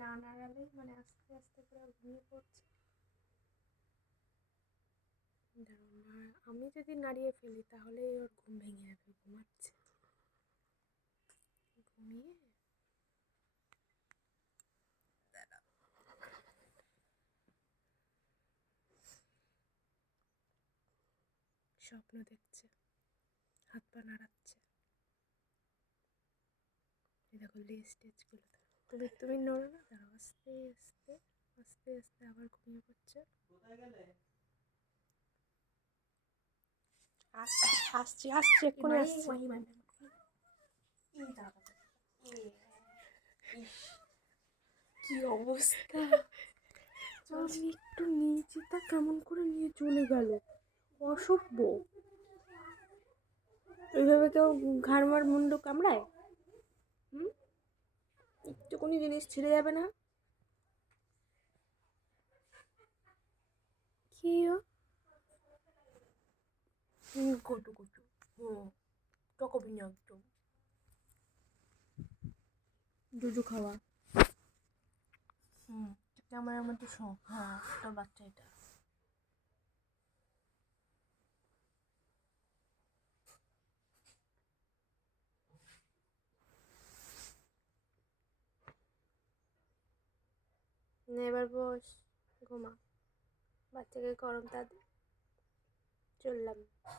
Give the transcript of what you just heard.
না নাড়ালেই মানে আস্তে আস্তে করে ঘুমিয়ে পড়ছে। আমি যদি নাড়িয়ে ফেলি তাহলে ওর ঘুম ভেঙে যাবে, ঘুমাচ্ছে। ঘুমিয়ে স্বপ্ন দেখছে, হাত পা নাড়াচ্ছে। এই দেখো লেজ টেজগুলো, তুমি নড়ো না, দাঁড়াও, আস্তে আস্তে আস্তে আস্তে আবার ঘুমিয়ে পড়ছে। আসছি আসছি, এক্ষুনি আসছি। কি অবস্থা! আমি একটু নিয়েছি তা কেমন করে নিয়ে চলে গেল, অসভ্য। এইভাবে কেউ ঘাড়মার মুন্ডু কামড়ায়? একটুকুনি জিনিস ছিঁড়ে যাবে না? কি কটু কটু, টকবি না একদম। জুজু খাওয়া, ক্যামেরার মধ্যে শোক। হ্যাঁ, তোর বাচ্চা এটা। এবার বস, ঘুমা, বাচ্চাকে গরম তা দে। চললাম।